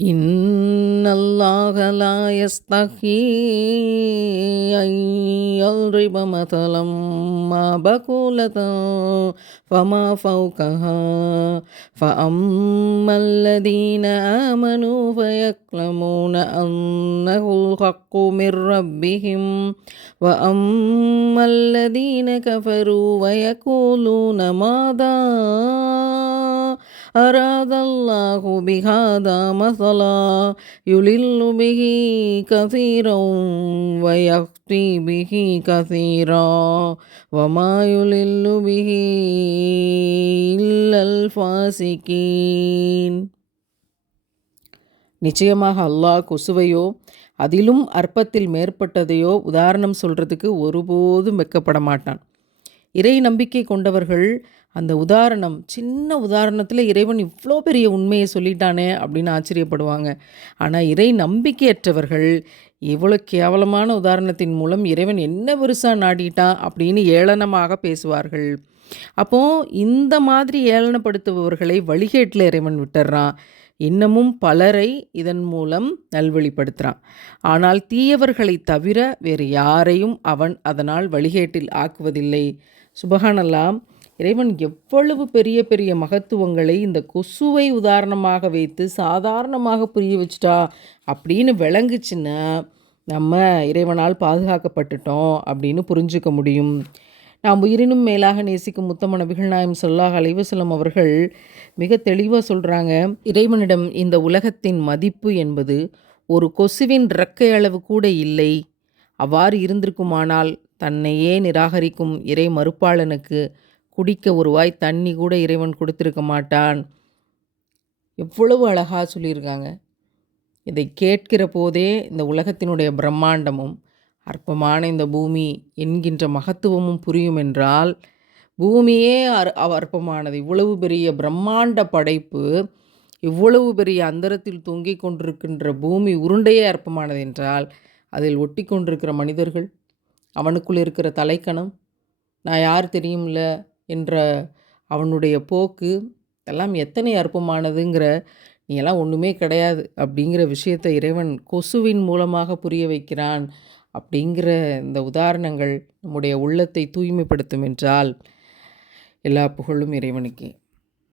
இன்னல்லாஹ லா யஸ்தஹீ அன் யல்ரிப மதலம் மா பகுலதன் ஃபமா ஃபௌகஹா ஃபஅம்மல்லதீன ஆமனூ ஃபயக்லமூன அன்னஹுல் ஹக்கு மிர் ரப்பிஹிம் வஅம்மல்லதீன கஃபரூ வயகூலூன மாதா அரதல்லாஹு பிஹாதா மஸலா யுலில்லு பிஹி கஸீரன் வயஹ்தி பிஹி கஸீரா வமா யுலில்லு பிஹி இல்லல் ஃபாசிகீன். நிச்சயமாக அல்லாஹ் கொசுவையோ அதிலும் அற்பத்தில் மேற்பட்டதையோ உதாரணம் சொல்கிறதுக்கு ஒருபோதும் வெட்கப்பட மாட்டான். இறை நம்பிக்கை கொண்டவர்கள் அந்த உதாரணம், சின்ன உதாரணத்தில் இறைவன் இவ்வளோ பெரிய உண்மையை சொல்லிட்டானே அப்படின்னு ஆச்சரியப்படுவாங்க. ஆனால் இறை நம்பிக்கையற்றவர்கள் இவ்வளோ கேவலமான உதாரணத்தின் மூலம் இறைவன் என்ன பெருசாக நாடிட்டான் அப்படின்னு ஏளனமாக பேசுவார்கள். அப்போது இந்த மாதிரி ஏளனப்படுத்துபவர்களை வழிகேட்டில் இறைவன் விட்டுறான். இன்னமும் பலரை இதன் மூலம் நல்வழிப்படுத்துகிறான். ஆனால் தீயவர்களை தவிர வேறு யாரையும் அவன் அதனால் வழிகேட்டில் ஆக்குவதில்லை. சுபஹானல்லாஹ். இறைவன் எவ்வளவு பெரிய பெரிய மகத்துவங்களை இந்த கொசுவை உதாரணமாக வைத்து சாதாரணமாக புரிய வச்சுட்டா அப்படின்னு விளங்குச்சுன்னா நம்ம இறைவனால் பாதுகாக்கப்பட்டுட்டோம் அப்படின்னு புரிஞ்சுக்க முடியும். நாம் உயிரினும் மேலாக நேசிக்கும் முத்தம நபிகள் நாயகம் ஸல்லல்லாஹு அலைஹி வஸல்லம் அவர்கள் மிக தெளிவாக சொல்கிறாங்க, இறைவனிடம் இந்த உலகத்தின் மதிப்பு என்பது ஒரு கொசுவின் இறக்கை அளவு கூட இல்லை. அவ்வாறு இருந்திருக்குமானால் தன்னையே நிராகரிக்கும் இறை மறுப்பாளனுக்கு குடிக்க ஒரு வாய் தண்ணி கூட இறைவன் கொடுத்திருக்க மாட்டான். எவ்வளவு அழகாக சொல்லியிருக்காங்க. இதை கேட்கிற போதே இந்த உலகத்தினுடைய பிரம்மாண்டமும் அற்பமான இந்த பூமி என்கின்ற மகத்துவமும் புரியும் என்றால், பூமியே அற்பமானது. இவ்வளவு பெரிய பிரம்மாண்ட படைப்பு, இவ்வளவு பெரிய அந்தரத்தில் தொங்கிக் கொண்டிருக்கின்ற பூமி உருண்டையே அற்பமானது என்றால், அதில் ஒட்டி கொண்டிருக்கிற மனிதர்கள், அவனுக்குள் இருக்கிற தலைக்கணம், நான் யார் தெரியும்ல என்ற அவனுடைய போக்கு, இதெல்லாம் எத்தனை அற்பமானதுங்கிற, நீ எல்லாம் ஒன்றுமே கிடையாது அப்படிங்கிற விஷயத்தை இறைவன் கொசுவின் மூலமாக புரிய வைக்கிறான். அப்படிங்கிற இந்த உதாரணங்கள் நம்முடைய உள்ளத்தை தூய்மைப்படுத்தும் என்றால் எல்லா புகழும் இறைவனுக்கே.